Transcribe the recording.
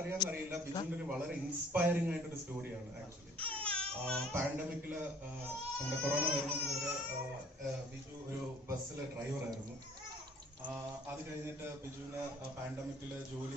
അറിയാമെന്നറിയില്ല, ബിജുവിന്റെ ഒരു വളരെ ഇൻസ്പയറിംഗ് ആയിട്ടൊരു സ്റ്റോറിയാണ് ആക്ച്വലി. പാൻഡമിക്കില് നമ്മുടെ കൊറോണ വരുന്നത് വരെ ബിജു ഒരു ബസ്സിലെ ഡ്രൈവറായിരുന്നു. അത് കഴിഞ്ഞിട്ട് ബിജുവിന് പാൻഡമിക്കില് ജോലി